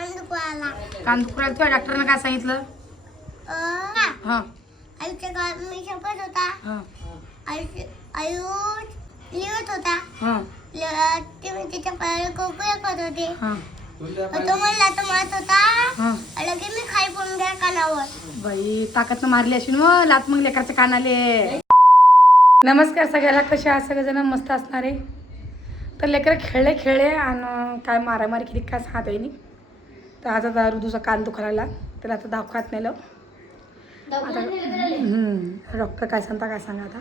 कान दुखवायला. कान दुखवायला तुझ्या डॉक्टरने काय सांगितलं? हा आईच्या गावात मी शपथ होता. हा आयुष लिहत होता. हा ते मी त्याच्या पायाला कोकळ्या करत होते. हा तो मला तर मारत होता. हा लगे मी खाली पडून द्या कानावर. बाई ताकदनं मारली अशी मग लात मग लेकरचे कानाले. नमस्कार सगळ्याला, कसे आहात सगळेजण? मस्त असणार आहे. तर लेकर खेळले आणि काय मारामारी केली काय सांगता येईल. तर आता दारू दुसरा कान दुखायला त्याला आता दाखवत नेलं. आता डॉक्टर काय सांगता काय सांगा आता.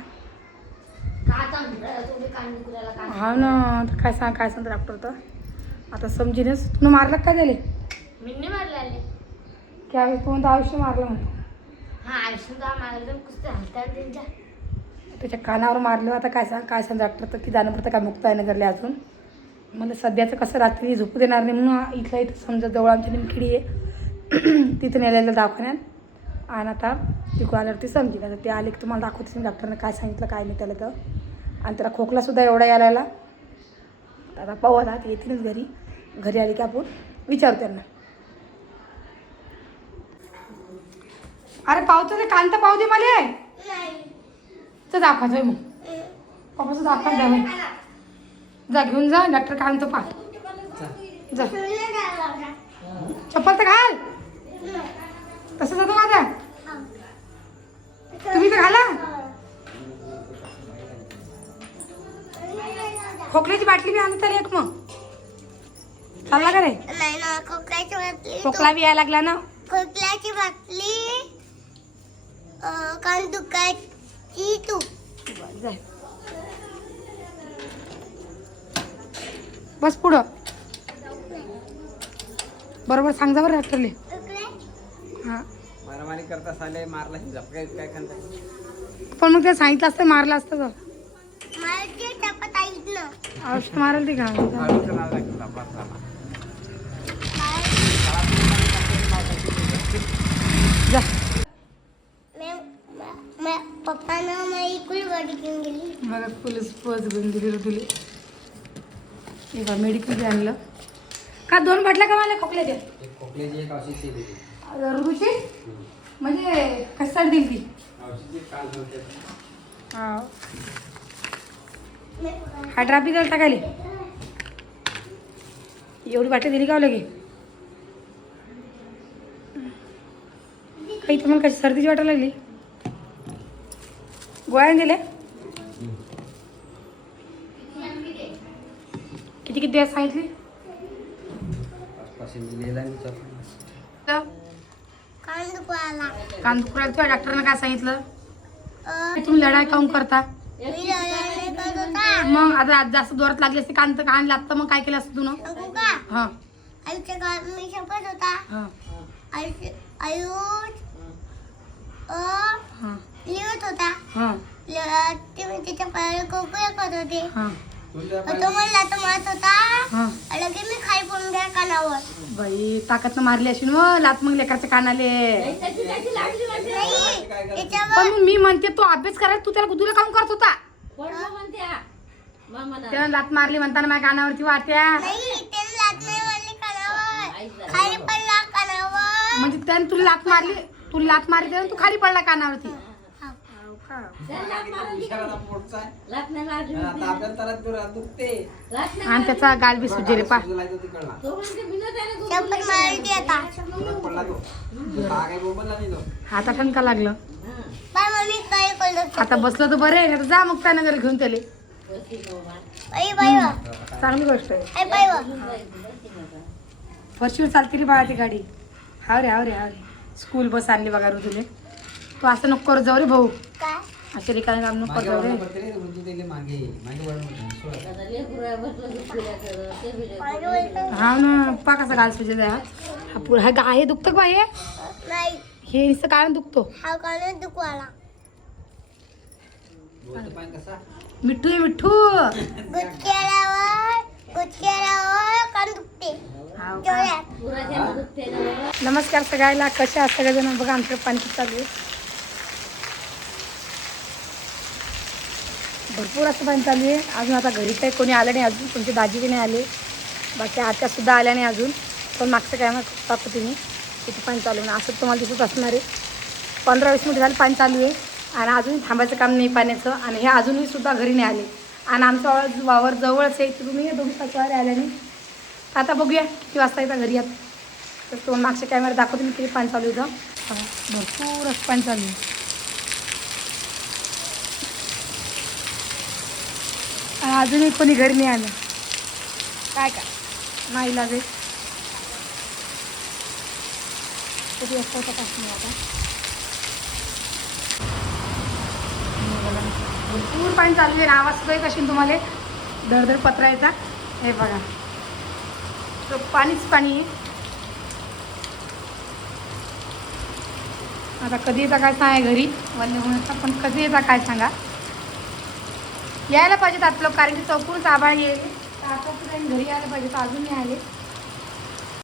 हा ना, तर काय सांगता डॉक्टर. तर आता समजीनच तुला मारलं काय झाले? मी नाही मारले. क्या तू म्हणतो आयुष्य मारलं म्हणतो. हा आयुष्य मारलं कुस्ती हलतात त्यांच्या. त्याच्या कानावर मारलं. आता काय सांग डॉक्टर. तर की जाणं पडतं काय मुक्ताईनगरला अजून. मला सध्याचं कसं रात्री झोपू देणार नाही म्हणून इथल्या इथं समजा जवळ आमच्या निमखिडी आहे तिथं नेलेलं दवाखान्यात. आणि आता तिकडून आल्यावरती समजेल. आता ते आले की तुम्हाला दाखवते डॉक्टरनं काय सांगितलं काय नाही त्याला. तर आणि त्याला खोकलासुद्धा एवढा यायला. आता पाहू आता येतीलच घरी आली की आपण विचारू त्यांना. अरे पावतो ते कान तर पाहू दे मला. तर दाखवायचं मग पप्पाचं दाखवा द्यावं. जा घेऊन जा डॉक्टर काय म्हणतो पा. जा चप्पल तर घाल. तसं जातो माझा तुम्ही तर घाला. खोकल्याची बाटली बी आणत एक मग चालला का रे? नाही ना, खोकल्याची बाटली. खोकला बी यायला लागला ना. खोकल्याची बाटली, कान दुखायची तू. जाय बस पुढं. बरोबर सांग जा बरं डॉक्टरले. हां मारामारी करता साले मारला झपका काय खांदा. पण मग ते सांगितलं असतं मारलं असतं तर. मला ते टपत ऐक ना. औषध मारेल ते का? आळूचं नाव टाकलं आपला. जा पप्पानं मला इकडे गाडी घेऊन गेली. मला पोलीस पज घेऊन दिली तुले. हे बा मेडिकल बी आणलं का. 2 बाटल्या का मला खोकल्याच्या? एक खोकल्याची एक औषधी दिली. ऋतूची म्हणजे कशासाठी दिली ती? औषधी काल होते. हा हा ड्रापी जर टाकायले एवढी बाटली दिली का लगे? काही तुम्हाला कशी सर्दीची वाटायला लागली? गोळ्या दिल्या किती दिवस सांगितली? कान दुखवायला. कान दुखवायला तुझ्या डॉक्टरने काय सांगितलं? तुम्ही लढाई काऊन करता? मी लढाई करत होता. मग आता जास्त जोरात लागली असते कान लागतं मग काय केलं असतं तू? नको का? हां आईच्या गावात मी शपथ होता. हां आयुष हां लिहत होता. हां ते मी त्याच्या पायाला कोकळ्या करत होते. हां तो मला तर मारत होता. हां लगे मी खाली पडून द्या कानावर. बाई ताकदनं मारली अशी मग लात मग लेकरच्या कानाले. नाही त्याच्यावर पण मग मी म्हणते तो अभ्यास करायला तू त्याला तुला काम करत होता. त्यानं लात मारली म्हणताना माझ्या कानावरती वाट्या. नाही त्याने लात नाही मारली कानावर. खाली पडला कानावर. म्हणजे त्यानं तुला लात मारली त्यानं तू खाली पडला कानावरती. आणि त्याचा गाल बी सुजे रे पा. चप्पल मारली आता. हाता ठणका लागलं. बाय मम्मी काय केलं? आता बसलं तर बरं आहे. आता जा मग त्यानगर घेऊन त्याले. आई बाई वा. चांगली गोष्ट आहे. आई बाई वा. फर्स्टवर चालते रे बाळा ती गाडी. हाव रे स्कूल बस आणली बघा तुले. तू असं नको करत जाऊ रे भाऊ. काय? असे रिकामे काम नको जाऊ रे. हा ना पा कसा गाल सुजे हा पुरा हा गा हे दुखतं का बाई? नाही हे नुसतं कारण दुखतो. हा कान दुखवायला. मिठ्ठू आहे मिठ्ठू. गुटक्यावर कान दुखते. हाव का? डोळ्यात. नमस्कार सगळ्याला, कशा आहात सगळेजण? बघा आमच्याकडे पाणी चालू आहे. भरपूर असं पाणी चालू आहे. अजून आता घरी काही कोणी आलं नाही. अजून तुमचे दाजी बी नाही आले. बाकी आत्यासुद्धा आल्या नाही अजून. पण मागचं कॅमेरा दाखवते मी किती पाणी चालू आहे. असं तुम्हाला दिसत असणार आहे. 15-20 मिनिट झालं पाणी चालू आहे आणि अजूनही थांबायचं काम नाही पाण्याचं. आणि हे अजूनही सुद्धा घरी नाही आले. आणि आमचा वावर जवळच आहे. तुम्ही या 2-5 वारे आल्याने. आता बघूया किती वाजता येतात घरी. यात तर तो मागच्या कॅमेरा दाखवते मी किती पाणी चालू आहे. भरपूर असं पाणी चालू आहे. आणि अजूनही कोणी घरी नाही आलं. काय नाही लागेल कधी असं तपास नाही. आता भरपूर पाणी चालू आहे. आवाज सुद्धा येत असेल तुम्हाला धडधड पत्रायचा. हे बघा तो पाणीच पाणी आहे. आता कधी येता काय सांगा घरी वल्ले होण्याचा. पण कधी येता काय सांगा. यायला पाहिजेत आपलं कारण की चौकूनच आभाळ येईल. तर आता घरी यायला पाहिजे. तर अजून नाही आले.